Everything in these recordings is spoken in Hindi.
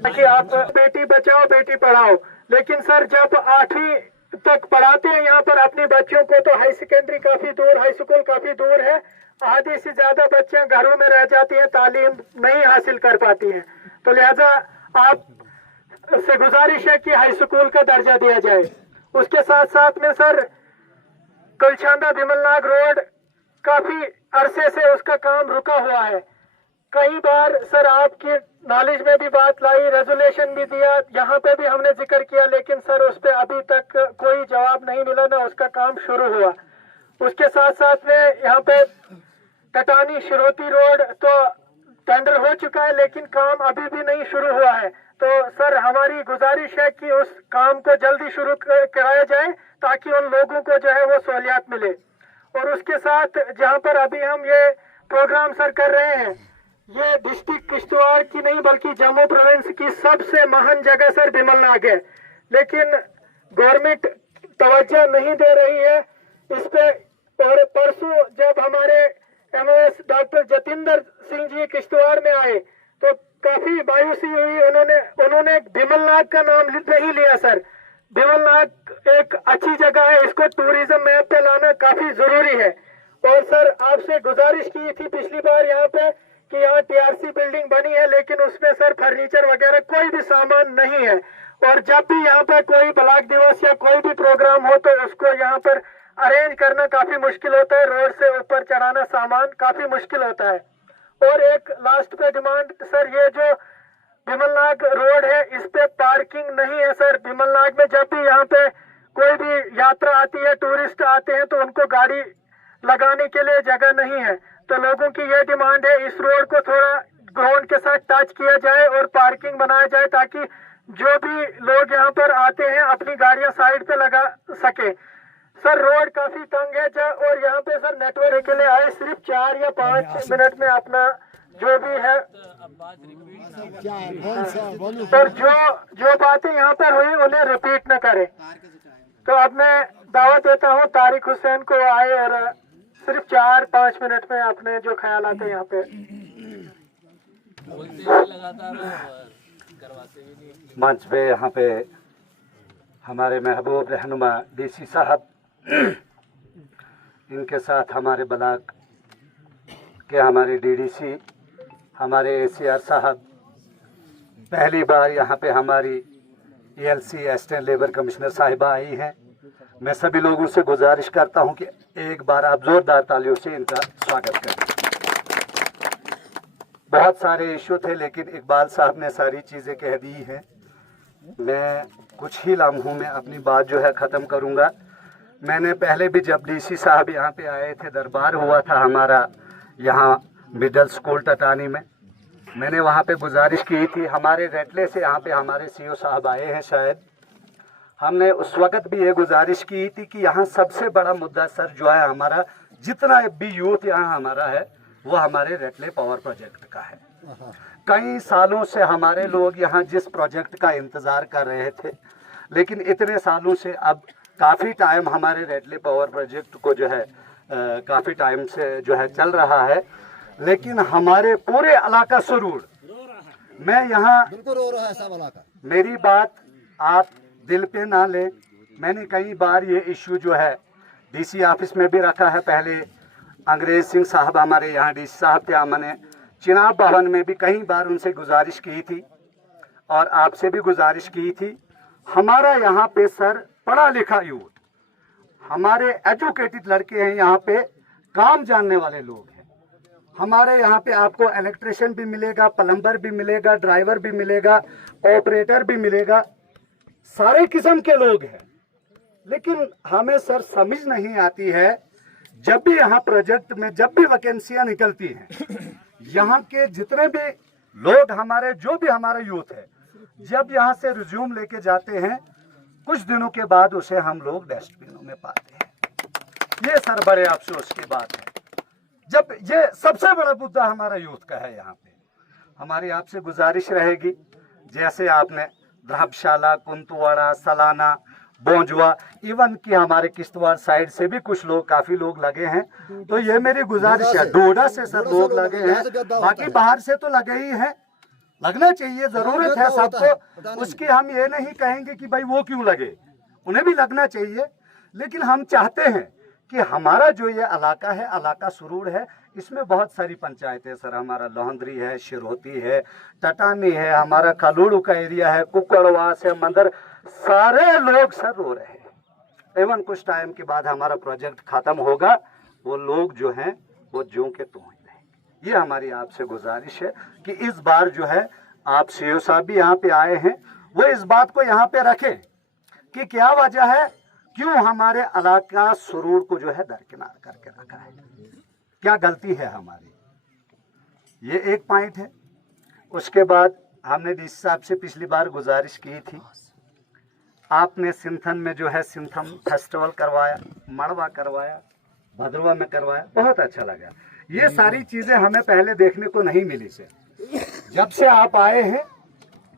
कि आप बेटी बचाओ बेटी पढ़ाओ, लेकिन सर जब 8वीं तक पढ़ाते हैं यहाँ पर अपने बच्चों को तो हाई सेकेंडरी काफी दूर, हाई स्कूल काफी दूर है, आधी से ज्यादा बच्चियां घरों में रह जाती हैं, तालीम नहीं हासिल कर पाती हैं। तो लिहाजा आप से गुजारिश है कि हाई स्कूल का दर्जा दिया जाए। उसके साथ साथ में सर कलछांदा बिमलनाग रोड काफी अरसे से उसका काम रुका हुआ है। कई बार सर आपकी नॉलेज में भी बात लाई, रेजोल्यूशन भी दिया, यहाँ पे भी हमने जिक्र किया, लेकिन सर उस पर अभी तक कोई जवाब नहीं मिला, ना उसका काम शुरू हुआ। उसके साथ साथ में यहाँ पे कटानी शिरोती रोड तो टेंडर हो चुका है, लेकिन काम अभी भी नहीं शुरू हुआ है। तो सर हमारी गुजारिश है कि उस काम को जल्दी शुरू कराया जाए ताकि उन लोगों को जो है वो सहूलियत मिले। और उसके साथ जहाँ पर अभी हम ये प्रोग्राम सर कर रहे हैं, ये डिस्ट्रिक्ट किश्तवाड़ की नहीं बल्कि जम्मू प्रोविंस की सबसे महान जगह सर बिमलनाग है, लेकिन गवर्नमेंट तवज्जो नहीं दे रही है इस पे। और परसों जब हमारे MOS डॉक्टर जतिंदर सिंह जी किश्तवाड़ में आए तो काफी मायूसी हुई, उन्होंने बिमलनाग का नाम नहीं लिया सर। बिमलनाग एक अच्छी जगह है, इसको टूरिज्म मैप पे लाना काफी जरूरी है। और सर आपसे गुजारिश की थी पिछली बार यहाँ पे कि यहाँ TRC बिल्डिंग बनी है, लेकिन उसमें सर फर्नीचर वगैरह कोई भी सामान नहीं है। और जब भी यहाँ पे कोई ब्लॉक दिवस या कोई भी प्रोग्राम हो तो उसको यहाँ पर अरेंज करना काफी मुश्किल होता है, रोड से ऊपर चढ़ाना सामान काफी मुश्किल होता है। और एक लास्ट पे डिमांड सर, ये जो बिमलनाग रोड है इस पे पार्किंग नहीं है सर। बिमलनाग में जब भी यहाँ पे कोई भी यात्रा आती है, टूरिस्ट आते हैं, तो उनको गाड़ी लगाने के लिए जगह नहीं है। तो लोगों की ये डिमांड है इस रोड को थोड़ा ग्राउंड के साथ टच किया जाए और पार्किंग बनाया जाए ताकि जो भी लोग यहाँ पर आते हैं अपनी गाड़ियां साइड पे लगा सके। सर रोड काफी तंग है और यहाँ पे सर नेटवर्क के लिए आए सिर्फ 4 या 5 मिनट में अपना जो भी है सर जो बातें यहाँ पर हुई उन्हें रिपीट न करें। तो अब मैं दावत देता हूँ तारिक हुसैन को आए और सिर्फ 4-5 मिनट में अपने जो ख्याल आते हैं यहाँ पे मंच पे यहाँ पे हमारे महबूब रहनुमा DC साहब, इनके साथ हमारे ब्लॉक के हमारे DDC हमारे ACR साहब, पहली बार यहाँ पे हमारी ELC असिस्टेंट लेबर कमिश्नर साहिबा आई हैं। मैं सभी लोगों से गुजारिश करता हूँ कि एक बार आप जोरदार तालियों से इनका स्वागत करें। बहुत सारे इशू थे लेकिन इकबाल साहब ने सारी चीज़ें कह दी हैं। मैं कुछ ही लम्हों में अपनी बात जो है ख़त्म करूँगा। मैंने पहले भी जब DC साहब यहाँ पे आए थे, दरबार हुआ था हमारा यहाँ मिडल स्कूल टटानी में, मैंने वहाँ पे गुजारिश की थी। हमारे रेटले से यहाँ पे हमारे CO साहब आए हैं शायद, हमने उस वक़्त भी ये गुजारिश की थी कि यहाँ सबसे बड़ा मुद्दा सर जो है हमारा, जितना भी यूथ यहाँ हमारा है वो हमारे रेटले पावर प्रोजेक्ट का है। कई सालों से हमारे लोग यहाँ जिस प्रोजेक्ट का इंतज़ार कर रहे थे, लेकिन इतने सालों से अब काफ़ी टाइम हमारे रेटले पावर प्रोजेक्ट को जो है काफ़ी टाइम से जो है चल रहा है, लेकिन हमारे पूरे इलाका सुरूर, मैं यहाँ रो रहा है सब इलाका, मेरी बात आप दिल पे ना लें। मैंने कई बार ये इशू जो है DC ऑफिस में भी रखा है। पहले अंग्रेज सिंह साहब हमारे यहाँ DC साहब थे, मैंने चिनाब भवन में भी कई बार उनसे गुजारिश की थी और आपसे भी गुजारिश की थी। हमारा यहाँ पे सर पढ़ा लिखा यूथ, हमारे एजुकेटेड लड़के हैं, यहाँ पे काम जानने वाले लोग हैं। हमारे यहाँ पे आपको इलेक्ट्रिशियन भी मिलेगा, प्लम्बर भी मिलेगा, ड्राइवर भी मिलेगा, ऑपरेटर भी मिलेगा, सारे किस्म के लोग हैं। लेकिन हमें सर समझ नहीं आती है, जब भी यहाँ प्रोजेक्ट में जब भी वैकेंसियाँ निकलती हैं, यहाँ के जितने भी लोग हमारे, जो भी हमारा यूथ है, जब यहाँ से रिज्यूम लेके जाते हैं, कुछ दिनों के बाद उसे हम लोग डस्टबिनों में पाते हैं। ये सर बड़े अफसोस की बात है। जब ये सबसे बड़ा मुद्दा हमारा यूथ का है, यहाँ पे हमारी आपसे गुजारिश रहेगी, जैसे आपने धर्मशाला, कुंतवाड़ा, सलाना, बोंजवा, इवन कि हमारे किश्तवाड़ साइड से भी कुछ लोग, काफी लोग लगे हैं। तो ये मेरी गुजारिश है, डोडा से सर लोग लगे हैं, बाकी बाहर से तो लगे ही हैं। लगना चाहिए, जरूरत है सबको, उसकी हम ये नहीं कहेंगे कि भाई वो क्यों लगे, उन्हें भी लगना चाहिए। लेकिन हम चाहते हैं कि हमारा जो ये इलाका है, इलाका सुरूर है, इसमें बहुत सारी पंचायतें सर, हमारा लोहंदरी है, शिरहोती है, टटानी है, हमारा कालूड़ू का एरिया है, कुकड़वास है, मंदर, सारे लोग सर रो रहे हैं। एवं कुछ टाइम के बाद हमारा प्रोजेक्ट खत्म होगा, वो लोग जो हैं वो ज्यों के त्यों ही रहेंगे। ये हमारी आपसे गुजारिश है कि इस बार जो है आप सीओ साहब भी यहाँ पे आए हैं, वो इस बात को यहाँ पे रखें कि क्या वजह है, क्यों हमारे इलाका सुरूर को जो है दरकिनार करके रखा है, क्या गलती है हमारी, ये एक पॉइंट है। उसके बाद हमने डीसी साहब से पिछली बार गुजारिश की थी, आपने सिंथन में जो है सिंथम फेस्टिवल करवाया, मड़वा करवाया, भद्रवा में करवाया, बहुत अच्छा लगा। ये सारी चीजें हमें पहले देखने को नहीं मिली से, जब से आप आए हैं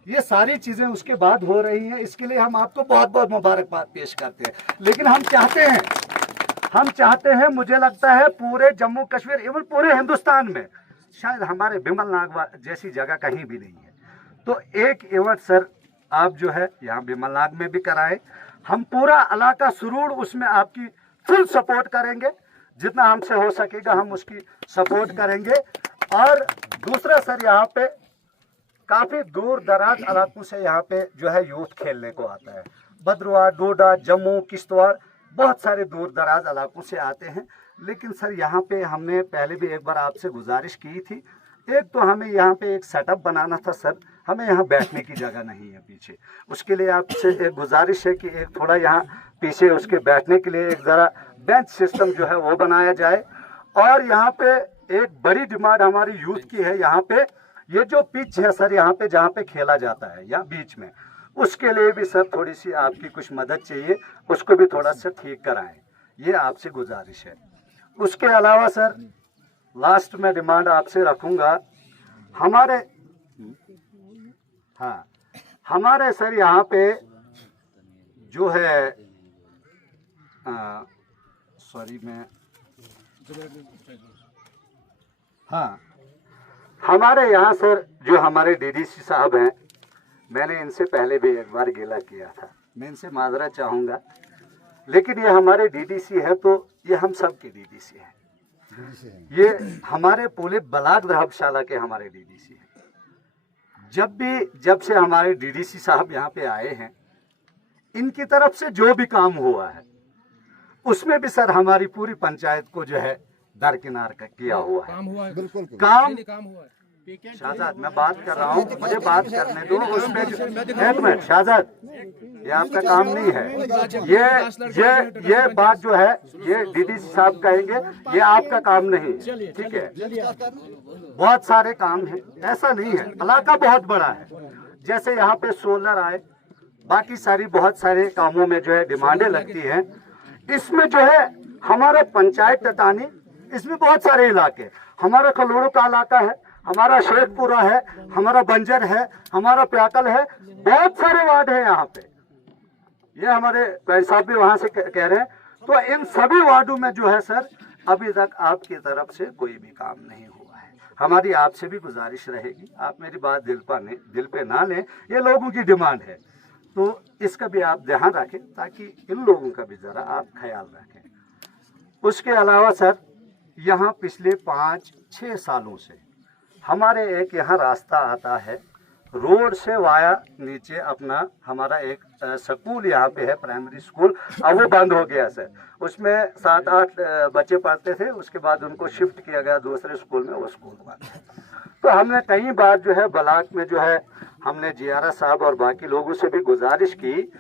ये सारी चीजें उसके बाद हो रही हैं, इसके लिए हम आपको बहुत बहुत मुबारकबाद पेश करते हैं। लेकिन हम चाहते हैं, मुझे लगता है पूरे जम्मू कश्मीर एवं पूरे हिंदुस्तान में शायद हमारे बिमल नाग जैसी जगह कहीं भी नहीं है, तो एक इवेंट सर आप जो है यहाँ बिमल नाग में भी कराएं। हम पूरा इलाका सुरूर उसमें आपकी फुल सपोर्ट करेंगे, जितना हमसे हो सकेगा हम उसकी सपोर्ट करेंगे। और दूसरा सर, यहाँ पे काफी दूर दराज इलाकों से यहाँ पे जो है यूथ खेलने को आता है, भद्रवा, डोडा, जम्मू, किश्तवाड़, बहुत सारे दूर दराज इलाकों से आते हैं। लेकिन सर यहाँ पे हमने पहले भी एक बार आपसे गुजारिश की थी, एक तो हमें यहाँ पे एक सेटअप बनाना था सर, हमें यहाँ बैठने की जगह नहीं है पीछे, उसके लिए आपसे एक गुजारिश है कि एक थोड़ा यहाँ पीछे उसके बैठने के लिए एक ज़रा बेंच सिस्टम जो है वो बनाया जाए। और यहाँ पे एक बड़ी डिमांड हमारी यूथ की है, यहाँ पे ये जो पिच है सर यहाँ पे जहाँ पे खेला जाता है या बीच में, उसके लिए भी सर थोड़ी सी आपकी कुछ मदद चाहिए, उसको भी थोड़ा सा ठीक कराएं, ये आपसे गुजारिश है। उसके अलावा सर लास्ट में डिमांड आपसे रखूंगा, हमारे सर यहाँ पे जो है हमारे यहाँ सर जो हमारे डीडीसी साहब हैं, मैंने इनसे पहले भी एक बार गिला किया था, मैं इनसे माजरत चाहूँगा, लेकिन ये हमारे डीडीसी है तो ये हम सब के डीडीसी हैं, ये हमारे पूरे ब्लॉक धर्मशाला के हमारे डीडीसी हैं। जब से हमारे डीडीसी साहब यहाँ पे आए हैं, इनकी तरफ से जो भी काम हुआ है उसमें भी सर हमारी पूरी पंचायत को जो है दरकिनार किया हुआ है। बिल्कुल काम हुआ है। शाहजाद, मैं बात कर रहा हूँ, मुझे बात करने दो। उसमें एक मिनट शाहजाद, ये आपका काम नहीं है, ये बात जो है ये डीडीसी साहब कहेंगे, ये आपका काम नहीं है, ठीक है। बहुत सारे काम हैं, ऐसा नहीं है, इलाका बहुत बड़ा है, जैसे यहाँ पे सोलर आए, बाकी सारी बहुत सारे कामों में जो है डिमांडें लगती हैं। इसमें जो है हमारा पंचायत टटानी, इसमें बहुत सारे इलाके, हमारा कलोड़ो का इलाका है, हमारा शेखपुरा है, हमारा बंजर है, हमारा प्याकल है, बहुत सारे वार्ड हैं यहाँ पे, ये हमारे भाई साहब भी वहाँ से कह रहे हैं। तो इन सभी वार्डों में जो है सर अभी तक आपकी तरफ से कोई भी काम नहीं हुआ है। हमारी आपसे भी गुजारिश रहेगी, आप मेरी बात दिल पे ना लें, ये लोगों की डिमांड है, तो इसका भी आप ध्यान रखें ताकि इन लोगों का भी ज़रा आप ख्याल रखें। उसके अलावा सर यहाँ पिछले 5-6 सालों से हमारे एक यहाँ रास्ता आता है रोड से वाया नीचे, अपना हमारा एक स्कूल यहाँ पे है, प्राइमरी स्कूल, अब वो बंद हो गया सर, उसमें 7-8 बच्चे पढ़ते थे, उसके बाद उनको शिफ्ट किया गया दूसरे स्कूल में, वो स्कूल बंद है। तो हमने कई बार जो है ब्लॉक में जो है हमने जियारा साहब और बाकी लोगों से भी गुजारिश की,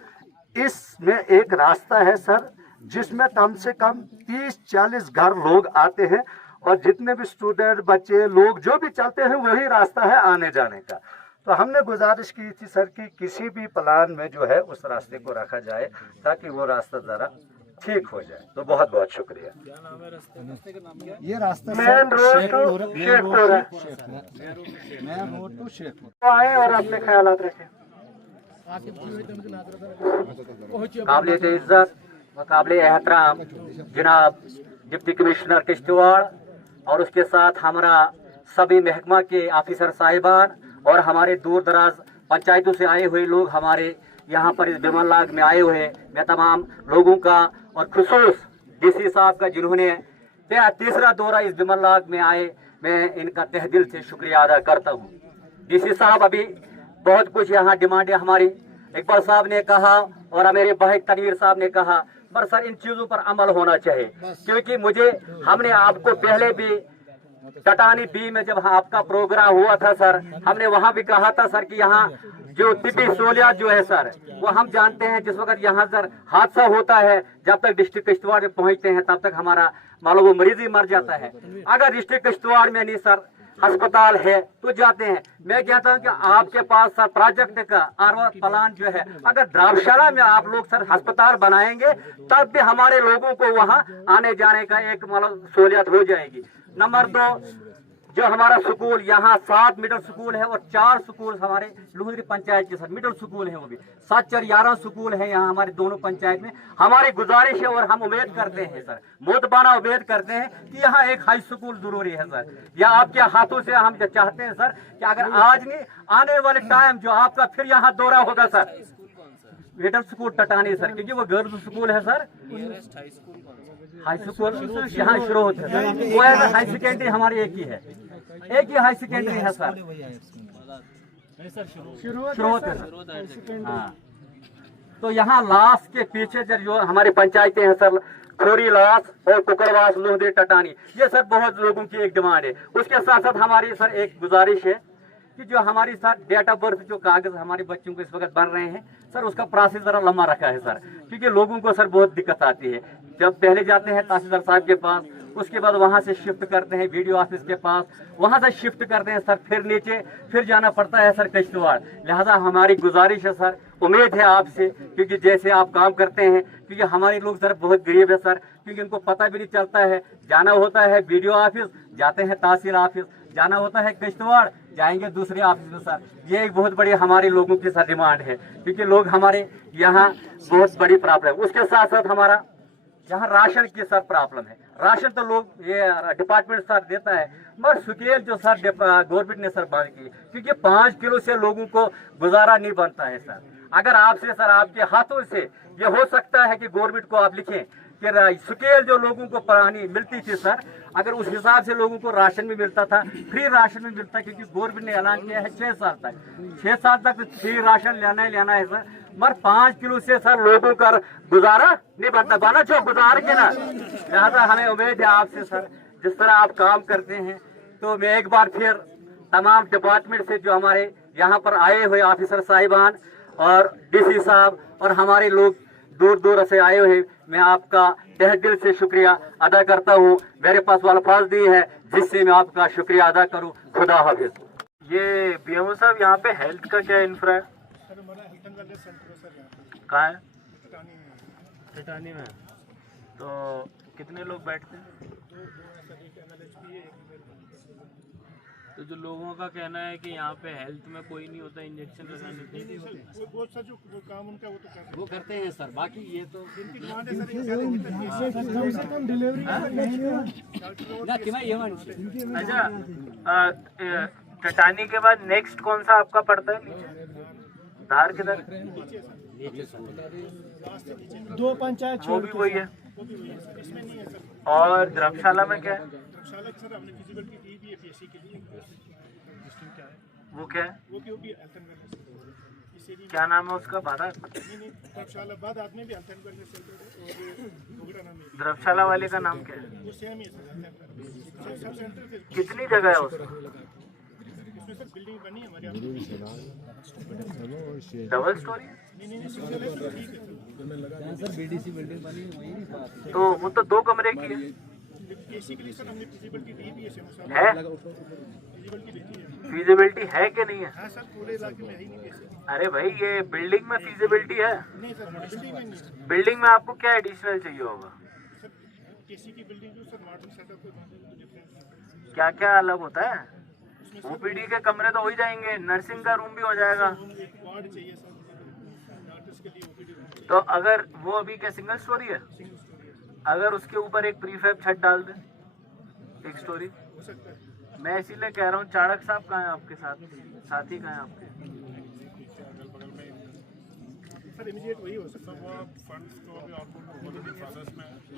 इसमें एक रास्ता है सर जिसमें कम से कम 30-40 घर लोग आते हैं, और जितने भी स्टूडेंट बच्चे लोग जो भी चलते हैं वही रास्ता है आने जाने का। तो हमने गुजारिश की थी सर कि किसी भी प्लान में जो है उस रास्ते को रखा जाए ताकि वो रास्ता ज़रा ठीक हो जाए। तो बहुत बहुत शुक्रिया। क्या नाम है रास्ते का नाम क्या है? ये रास्ता मेन रोड टू शेखपुर है, मेन रोड टू शेखपुर आए और अपने ख्यालात रखें। काबिल इज्जत व काबिल एहतराम जनाब डिप्टी कमिश्नर किश्तवाड़ और उसके साथ हमारा सभी महकमा के ऑफिसर साहिबान और हमारे दूर दराज पंचायतों से आए हुए लोग हमारे यहाँ पर इस बिमल लाग में आए हुए हैं। मैं तमाम लोगों का और खुसूस डीसी साहब का जिन्होंने तीसरा दौरा इस बिमल लाग में आए, मैं इनका तहे दिल से शुक्रिया अदा करता हूँ। डीसी साहब अभी बहुत कुछ यहाँ डिमांड है हमारी, इकबाल साहब ने कहा और मेरे भाई तनवीर साहब ने कहा, पर सर इन चीजों पर अमल होना चाहिए, क्योंकि हमने आपको पहले भी टटानी बी में जब आपका प्रोग्राम हुआ था सर, हमने वहां भी कहा था सर कि यहाँ जो तिब्बी सहूलियात जो है सर, वो हम जानते हैं जिस वक्त यहाँ सर हादसा होता है, जब तक डिस्ट्रिक्ट किश्तवाड़ में पहुंचते हैं तब तक हमारा मानो वो मरीज ही मर जाता है। अगर डिस्ट्रिक्ट किश्तवाड़ में नहीं सर अस्पताल है तो जाते हैं। मैं कहता हूं कि आपके पास सर प्रोजेक्ट का आरवा प्लान जो है, अगर द्रावशाला में आप लोग सर अस्पताल बनाएंगे तब भी हमारे लोगों को वहां आने जाने का एक मतलब सहूलियत हो जाएगी। नंबर 2, जो हमारा स्कूल यहाँ 7 मिडिल स्कूल है और 4 स्कूल हमारे लुहरी पंचायत के सर मिडिल स्कूल है, वो भी 7-4-11 स्कूल है यहाँ हमारे दोनों पंचायत में। हमारी गुजारिश है और हम उम्मीद करते हैं सर, मोतबाना उम्मीद करते हैं कि यहाँ एक हाई स्कूल जरूरी है सर। या आपके हाथों से हम चाहते हैं सर कि अगर आज नहीं आने वाले टाइम जो आपका फिर यहाँ दौरा होगा सर, मिडिल स्कूल टटानी सर, क्योंकि वो गर्ल्स स्कूल है सर, हाई स्कूल यहाँ शुरू होते हैं, वो है हाई सेकेंडरी हमारी एक ही है, एक ही हाई सेकेंडरी है सर, शुरू होते हैं। हाँ, तो यहाँ लाश के पीछे जो हमारी पंचायतें हैं सर, खोरी लाश और कुकड़वास लोहदे टटानी, ये सर बहुत लोगों की एक डिमांड है। उसके साथ साथ हमारी सर एक गुजारिश है कि जो हमारी सर डेट ऑफ बर्थ जो कागज हमारे बच्चों को इस वक्त बन रहे हैं सर, उसका प्रोसेस जरा लंबा रखा है सर, क्योंकि लोगों को सर बहुत दिक्कत आती है। जब पहले जाते हैं तहसीलदार साहब के पास, उसके बाद वहां से शिफ्ट करते हैं वीडियो ऑफिस के पास, वहां से शिफ्ट करते हैं सर, फिर नीचे फिर जाना पड़ता है सर किश्तवाड़। लिहाजा हमारी गुजारिश है सर, उम्मीद है आपसे, क्योंकि जैसे आप काम करते हैं, क्योंकि हमारे लोग सर बहुत गरीब है सर, क्योंकि उनको पता भी नहीं चलता है, जाना होता है वीडियो ऑफिस, जाते हैं तहसील ऑफिस, जाना होता है किश्तवाड़, जाएंगे दूसरे ऑफिस में सर। ये एक बहुत बड़ी हमारे लोगों की सर डिमांड है, क्योंकि लोग हमारे यहाँ बहुत बड़ी प्रॉब्लम। उसके साथ साथ हमारा यहाँ राशन की सर प्रॉब्लम है। राशन तो लोग ये डिपार्टमेंट सर देता है, मगर सुकेल जो सर गवर्नमेंट ने सर बंद की, क्योंकि 5 किलो से लोगों को गुजारा नहीं बनता है सर। अगर आपसे सर आपके हाथों से ये हो सकता है कि गवर्नमेंट को आप लिखें कि सुकेल जो लोगों को पुरानी मिलती थी सर, अगर उस हिसाब से लोगों को राशन भी मिलता था, फ्री राशन भी मिलता, क्योंकि गवर्नमेंट ने ऐलान किया है 6 साल तक फ्री राशन लेना है सर, मगर 5 किलो से सर लोगों का गुजारा नहीं बनता, बना जो गुजार के ना। लिहाजा हमें उम्मीद है आपसे सर, जिस तरह आप काम करते हैं, तो मैं एक बार फिर तमाम डिपार्टमेंट से जो हमारे यहाँ पर आए हुए ऑफिसर साहिबान और डीसी साहब और हमारे लोग दूर दूर से आए हुए, मैं आपका तहे दिल से शुक्रिया अदा करता हूँ। मेरे पास वो अल्फाज नहीं है जिससे मैं आपका शुक्रिया अदा करूँ। खुदा हाफिज। ये बीएमओ साहब, यहाँ पे हेल्थ का क्या इंफ्रा है? सर हमारा हेल्थ एंड वेलनेस सेंटर है सर, यहाँ कहाँ है? टटानी में। टटानी में। तो कितने लोग बैठते हैं? 2 हैं सर, एक MLHP है, एक तो जो लोगों का कहना है कि यहाँ पे हेल्थ में कोई नहीं होता इंजेक्शन लगाने के लिए, वो सर जो काम उनका वो तो करते हैं, वो करते हैं सर, बाकी ये तो इनकी डिमांड है सर, इनकी कम से कम डिलीवरी अच्छा, टटानी के बाद नेक्स्ट कौन सा आपका पड़ता है? धार किधर? 2 पंचायत वो भी वही है। इसमें नहीं है सर। और धर्मशाला में क्या है? धर्मशाला सर हमने फिजिबिलिटी दी भी है पीएससी के लिए, क्या है वो क्या है? वो भी हेल्थ एंड वेलनेस, इसीलिए क्या नाम है उसका? बाधा? नहीं धर्मशाला बाद आदमी भी हेल्थ एंड वेलनेस सेंटर और भोगड़ा नाम है, धर्मशाला वाले का नाम क्या है? वो सेम ही है सर, सब सेंटर से। कितनी जगह है उसका? इसमें सर बिल्डिंग बनी है हमारे यहाँ, डबल स्टोरी? नहीं सिंगल है सर, ठीक है सर। बीडीसी बिल्डिंग बनी है, वही बात तो वो तो 2 कमरे की है। पीएससी के लिए सर हमने फिजिबिलिटी दी भी है, है? फिजिबिलिटी देती है। फीजिबिलिटी है कि नहीं है? हाँ सर, पूरे इलाके में है ही नहीं पीएससी। अरे भाई, ये बिल्डिंग में फीजिबिलिटी है? नहीं सर, बिल्डिंग में नहीं है बिल्डिंग में आपको क्या एडिशनल चाहिए होगा? सर। पीएससी की बिल्डिंग जो सर मॉडर्न सेटअप है, डिफरेंस क्या क्या अलग होता है? ओपीडी के कमरे तो हो ही जाएंगे, नर्सिंग का रूम भी हो जाएगा। एक वार्ड चाहिए सर, डॉक्टर्स के लिए ओपीडी रूम चाहिए, तो अगर वो अभी क्या सिंगल स्टोरी है, सिंगल स्टोरी अगर उसके ऊपर एक प्रीफैब छत डाल दे, एक स्टोरी, हो सकता है। मैं इसीलिए कह रहा हूँ चाणक साहब कहाँ हैं आपके साथ? साथी कहाँ हैं आपके?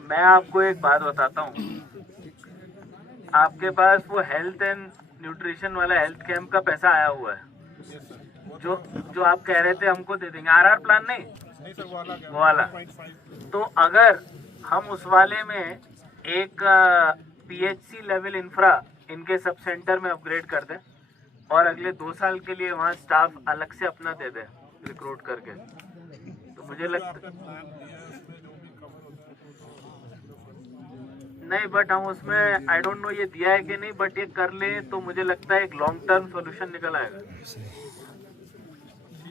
मैं आपको एक बात बताता हूँ, आपके पास वो हेल्थ एंड न्यूट्रिशन वाला हेल्थ कैंप का पैसा आया हुआ है, जो आप कह रहे थे हमको दे देंगे, आरआर प्लान नहीं वो वाला। तो अगर हम उस वाले में एक पीएचसी लेवल इंफ्रा इनके सब सेंटर में अपग्रेड कर दें और अगले 2 साल के लिए वहाँ स्टाफ अलग से अपना दे दें रिक्रूट करके, तो मुझे लगता नहीं, बट हम उसमें आई डोंट नो ये दिया है कि नहीं, बट ये कर ले तो मुझे लगता है एक लॉन्ग टर्म सॉल्यूशन निकल आएगा।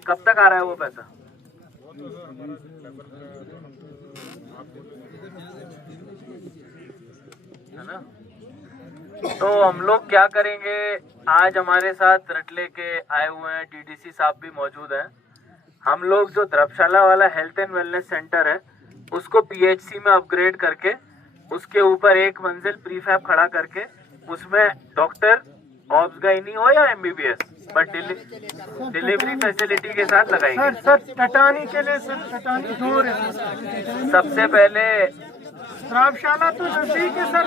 कब तक आ रहा है वो पैसा? है ना? तो हम लोग क्या करेंगे, आज हमारे साथ रटले के आए हुए हैं, डीडीसी साहब भी मौजूद हैं। हम लोग जो धर्मशाला वाला हेल्थ एंड वेलनेस सेंटर है उसको पीएचसी में अपग्रेड करके उसके ऊपर एक मंजिल प्रीफैब खड़ा करके उसमें डॉक्टर ऑब्स गायनी हो या एमबीबीएस, बट डिलीवरी फैसिलिटी के साथ लगाएंगे। सर टटानी के लिए सर, टटानी दूर है। सबसे पहले धर्मशाला तो नजदीक है सर।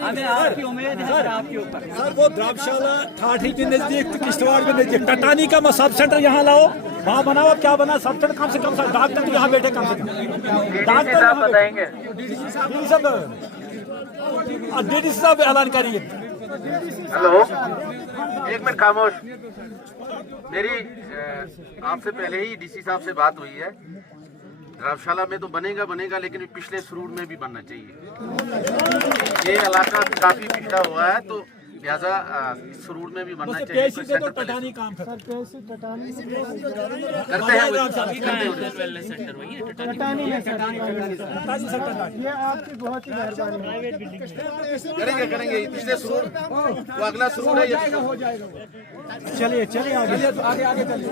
हमें आपकी उम्मीद है सर आपके ऊपर। सर वो धर्मशाला ठाठी के नजदीक, किश्तवाड़ के नजदीक, टटानी का सब सेंटर यहाँ लाओ, वहाँ बनाओ। अब क्या बना, सब सेंटर कम से कम डॉक्टर तो यहाँ बैठे कम से कम, डॉक्टर बताएंगे। डीडीसी साहब ऐलान करेंगे। हेलो, एक मिनट खामोश। मेरी आपसे पहले ही डीसी साहब से बात हुई है, धर्मशाला में तो बनेगा, लेकिन पिछले सरूर में भी बनना चाहिए। ये इलाका काफी पिछड़ा हुआ है, तो लिहाजा सरूर में भी बनना चाहिए। तो टटानी काम करते हैं ये आपकी बहुत ही मेहरबानी। करेंगे पिछले सरूर, तो अगला सरूर है ये हो जाएगा। चलिए आगे चलिए।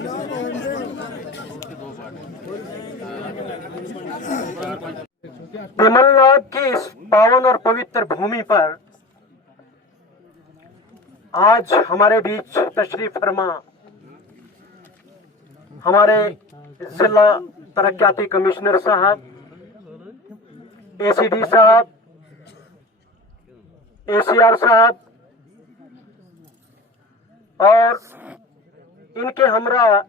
विमलनाथ की इस पावन और पवित्र भूमि पर आज हमारे बीच तशरीफ फरमा हमारे जिला तरक्याती कमिश्नर साहब, एसीडी साहब, एसीआर साहब और इनके हमरा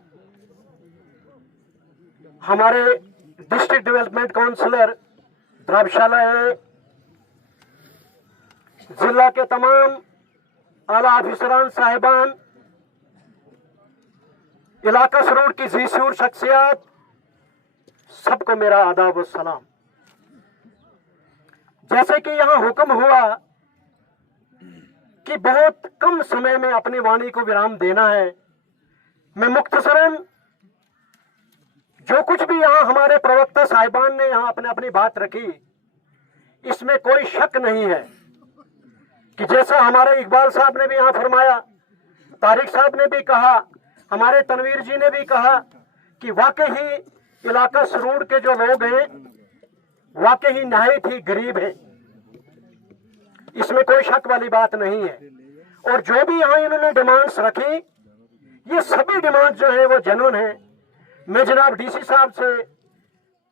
हमारे डिस्ट्रिक्ट डेवलपमेंट काउंसलर धर्मशाला है, जिला के तमाम आला अफसरान साहिबान, इलाका सरूर की ज़ीशूर शख्सियात, सबको मेरा आदाब व सलाम। जैसे कि यहाँ हुक्म हुआ कि बहुत कम समय में अपनी वाणी को विराम देना है, मैं मुख्तसरन जो कुछ भी यहाँ हमारे प्रवक्ता साहिबान ने यहाँ अपनी बात रखी, इसमें कोई शक नहीं है कि जैसा हमारे इकबाल साहब ने भी यहाँ फरमाया, तारिक साहब ने भी कहा, हमारे तनवीर जी ने भी कहा कि वाकई ही इलाका सरूर के जो लोग हैं वाकई ही नहायत ही गरीब हैं, इसमें कोई शक वाली बात नहीं है। और जो भी यहाँ इन्होंने डिमांड्स रखी, ये सभी डिमांड जो है वो जेन्युइन है। मैं जनाब डीसी साहब से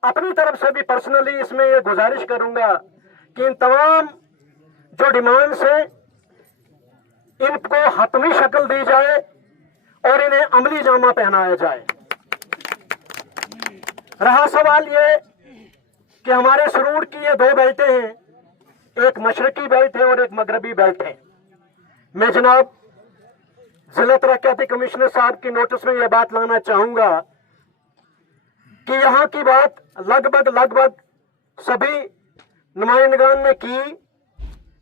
अपनी तरफ से भी पर्सनली इसमें ये गुजारिश करूंगा कि इन तमाम जो डिमांड्स हैं इनको हतमी शक्ल दी जाए और इन्हें अमली जामा पहनाया जाए। रहा सवाल ये कि हमारे सरूर की ये 2 बेल्टें हैं, एक मशरकी बेल्ट है और एक मगरबी बेल्ट है। मैं जनाब जिला तरक्याती कमिश्नर साहब की नोटिस में यह बात लाना चाहूंगा कि यहाँ की बात लगभग सभी नुमाइंदगान ने की,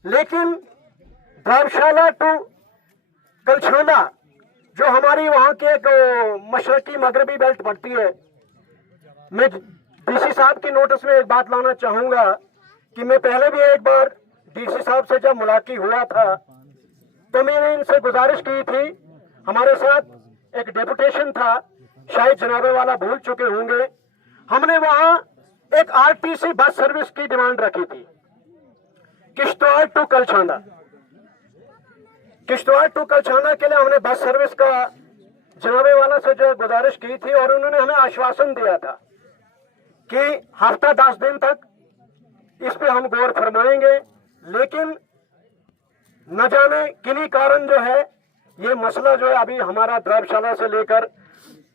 लेकिन धर्मशाला टू कलछाना जो हमारी वहाँ के एक मशरकी मगरबी बेल्ट पड़ती है, मैं डीसी साहब की नोटिस में एक बात लाना चाहूंगा कि मैं पहले भी एक बार डीसी साहब से जब मुलाकात हुआ था तो मैंने इनसे गुजारिश की थी, हमारे साथ एक डेपुटेशन था, शायद जनाबे वाला भूल चुके होंगे, हमने वहाँ एक आरटीसी बस सर्विस की डिमांड रखी थी किश्तवाड़ टू कलछाना, किश्तवाड़ टू कलछाना के लिए हमने बस सर्विस का जनाबे वाला से जो गुजारिश की थी और उन्होंने हमें आश्वासन दिया था कि हफ्ता 10 दिन तक इस पे हम गौर फरमाएंगे, लेकिन न जाने किन्हीं कारण जो है ये मसला जो है अभी हमारा द्राबशाला से लेकर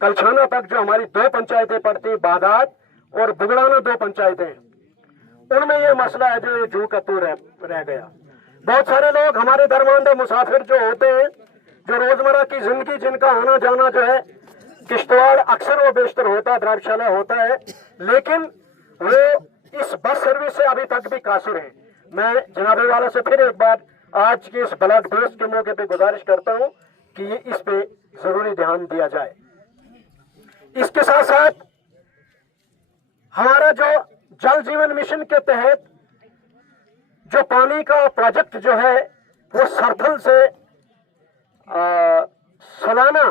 कलछाना तक जो हमारी 2 पंचायतें पड़ती, बादात और बुगड़ाना 2 पंचायतें, उनमें ये मसला है जो जू का तू रह गया। बहुत सारे लोग हमारे दरमानदे मुसाफिर जो होते हैं, जो रोजमर्रा की जिंदगी जिनका आना जाना जो है किश्तवाड़ अक्सर व बेशतर होता है, द्राबशाला होता है, लेकिन वो इस बस सर्विस से अभी तक भी कासिर है। मैं जनाबे वाला से फिर एक बार आज के इस ब्लड दिवस के मौके पे गुजारिश करता हूं कि ये इस पे जरूरी ध्यान दिया जाए। इसके साथ साथ हमारा जो जल जीवन मिशन के तहत जो पानी का प्रोजेक्ट जो है वो सरथल से सलाना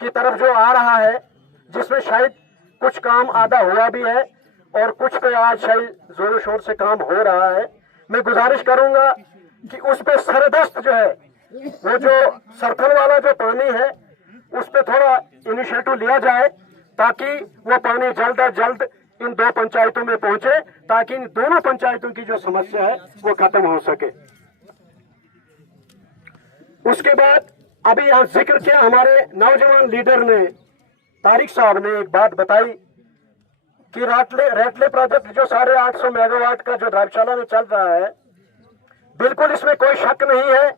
की तरफ जो आ रहा है, जिसमें शायद कुछ काम आधा हुआ भी है और कुछ पे आज शायद जोरों शोर से काम हो रहा है। मैं गुजारिश करूंगा कि उस पे सरदस्त जो है वो जो सरथल वाला जो पानी है उस पे थोड़ा इनिशिएटिव लिया जाए ताकि वो पानी जल्द अज जल्द इन 2 पंचायतों में पहुंचे, ताकि इन दोनों पंचायतों की जो समस्या है वो खत्म हो सके। उसके बाद अभी यहाँ जिक्र किया हमारे नौजवान लीडर ने, तारिक साहब ने एक बात बताई कि रेटले प्रोजेक्ट जो 850 मेगावाट का जो द्राबशाला में चल रहा है, बिल्कुल इसमें कोई शक नहीं है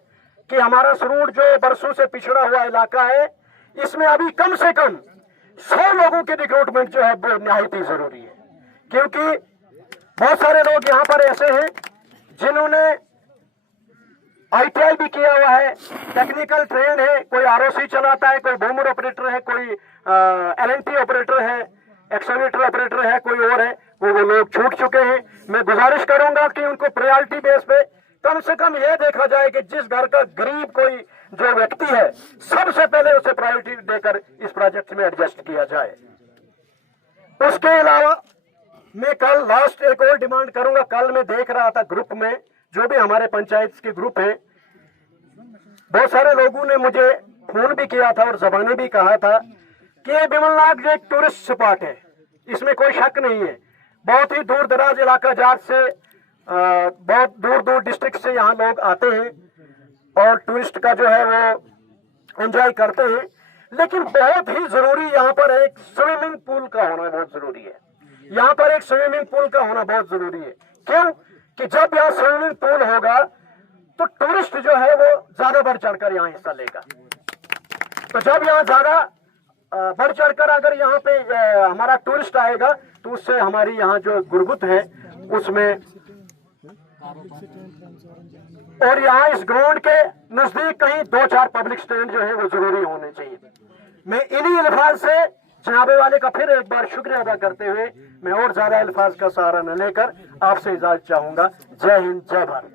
कि हमारा सरूड़ जो बरसों से पिछड़ा हुआ इलाका है, इसमें अभी कम से कम 100 लोगों की रिक्रूटमेंट जो है वो निहायत ही जरूरी है, क्योंकि बहुत सारे लोग यहाँ पर ऐसे हैं जिन्होंने ITI भी किया हुआ है, टेक्निकल ट्रेन है, कोई ROC चलाता है, कोई बूमर ऑपरेटर है, कोई LNT ऑपरेटर है, एक्सकवेटर ऑपरेटर है, कोई और है, वो लोग छूट चुके हैं। मैं गुजारिश करूंगा कि उनको प्रायोरिटी बेस पे कम से कम ये देखा जाए कि जिस घर का गरीब कोई जो व्यक्ति है, सबसे पहले उसे प्रायोरिटी देकर इस प्रोजेक्ट में एडजस्ट किया जाए। उसके अलावा मैं कल लास्ट एक और डिमांड करूंगा। कल मैं देख रहा था ग्रुप में, जो भी हमारे पंचायत के ग्रुप हैं, बहुत सारे लोगों ने मुझे फोन भी किया था और जबाने भी कहा था कि ये बिमलनाग जो एक टूरिस्ट स्पॉट है, इसमें कोई शक नहीं है। बहुत ही दूर दराज इलाका जात से, बहुत दूर दूर डिस्ट्रिक्ट से यहाँ लोग आते हैं और टूरिस्ट का जो है वो एंजॉय करते हैं, लेकिन बहुत ही जरूरी यहाँ पर एक स्विमिंग पूल का होना बहुत जरूरी है। यहाँ पर एक स्विमिंग पूल का होना बहुत जरूरी है। क्यों कि जब यहाँ स्विमिंग पूल होगा तो टूरिस्ट जो है वो ज्यादा बढ़ चढ़कर यहाँ हिस्सा लेगा। तो जब यहाँ ज्यादा बढ़ चढ़कर अगर यहाँ पे हमारा टूरिस्ट आएगा तो उससे हमारी यहाँ जो गुरबत है उसमें, और यहाँ इस ग्राउंड के नजदीक कहीं 2-4 पब्लिक स्टैंड जो है वो जरूरी होने चाहिए। मैं इन्हीं अल्फाज से जनाबे वाले का फिर एक बार शुक्रिया अदा करते हुए मैं और ज्यादा अल्फाज का सहारा न लेकर आपसे इजाजत चाहूंगा। जय हिंद, जय भारत।